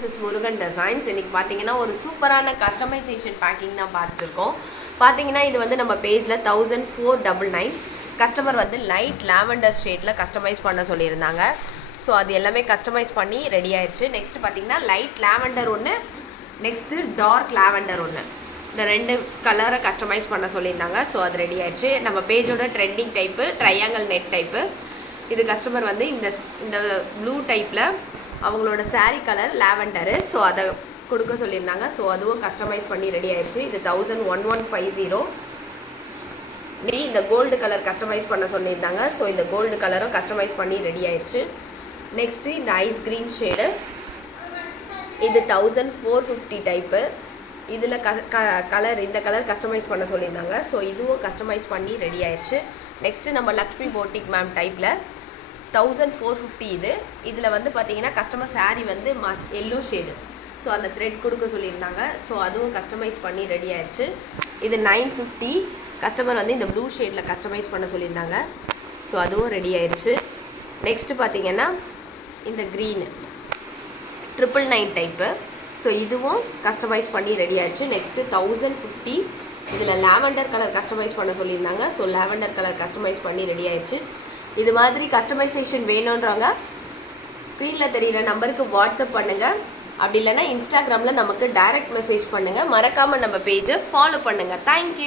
This is Murugan Designs. இன்னைக்கு பாத்தீங்கன்னா ஒரு சூப்பரான கஸ்டமைசேஷன் பேக்கிங் தான் பார்த்துட்டு இருக்கோம். பாத்தீங்கன்னா இது வந்து நம்ம பேஜ்ல 1499 கஸ்டமர் வந்து லைட் லாவெண்டர் ஷேட்ல கஸ்டமைஸ் பண்ண சொல்லியிருந்தாங்க. ஸோ அது எல்லாமே கஸ்டமைஸ் பண்ணி ரெடி ஆயிடுச்சு. நெக்ஸ்ட் பாத்தீங்கன்னா லைட் லாவெண்டர் ஒன்று, நெக்ஸ்ட் டார்க் லாவெண்டர் ஒன்று, இந்த ரெண்டு கலரை கஸ்டமைஸ் பண்ண சொல்லியிருந்தாங்க. ஸோ அது ரெடி ஆயிடுச்சு. நம்ம பேஜோட trending type triangle net type. இது கஸ்டமர் வந்து இந்த ப்ளூ டைப்பில் அவங்களோட சாரீ கலர் லாவெண்டரு, ஸோ அதை கொடுக்க சொல்லியிருந்தாங்க. ஸோ அதுவும் கஸ்டமைஸ் பண்ணி ரெடி ஆயிடுச்சு. இது 1150. இந்த கோல்டு கலர் கஸ்டமைஸ் பண்ண சொல்லியிருந்தாங்க. ஸோ இந்த கோல்டு கலரும் கஸ்டமைஸ் பண்ணி ரெடி ஆயிடுச்சு. நெக்ஸ்ட்டு இந்த ஐஸ் க்ரீன் ஷேடு, இது 1450 டைப்பு. இதில் கலர் இந்த கலர் கஸ்டமைஸ் பண்ண சொல்லியிருந்தாங்க. ஸோ இதுவும் கஸ்டமைஸ் பண்ணி ரெடி ஆயிடுச்சு. நெக்ஸ்ட்டு நம்ம லக்ஷ்மி போட்டிக் மேம் டைப்பில் 1450. இதில் வந்து பார்த்தீங்கன்னா கஸ்டமர் சாரீ வந்து எல்லோ ஷேடு, ஸோ அந்த த்ரெட் கொடுக்க சொல்லியிருந்தாங்க. ஸோ அதுவும் கஸ்டமைஸ் பண்ணி ரெடி ஆயிடுச்சு. இது 950. கஸ்டமர் வந்து இந்த ப்ளூ ஷேடில் கஸ்டமைஸ் பண்ண சொல்லியிருந்தாங்க. ஸோ அதுவும் ரெடி ஆயிடுச்சு. நெக்ஸ்ட்டு பார்த்தீங்கன்னா இந்த க்ரீனு 999 டைப்பு. ஸோ இதுவும் கஸ்டமைஸ் பண்ணி ரெடி ஆயிடுச்சு. நெக்ஸ்ட்டு 1050. இதில் லாவெண்டர் கலர் கஸ்டமைஸ் பண்ண சொல்லியிருந்தாங்க. ஸோ லாவெண்டர் கலர் கஸ்டமைஸ் பண்ணி ரெடி ஆயிடுச்சு. இது மாதிரி கஸ்டமைசேஷன் வேணுன்றவங்க ஸ்க்ரீனில் தெரிகிற நம்பருக்கு வாட்ஸ்அப் பண்ணுங்கள். அப்படி இல்லைன்னா இன்ஸ்டாகிராமில் நமக்கு டைரக்ட் மெசேஜ் பண்ணுங்கள். மறக்காமல் நம்ம பேஜை ஃபாலோ பண்ணுங்கள். தேங்க்யூ.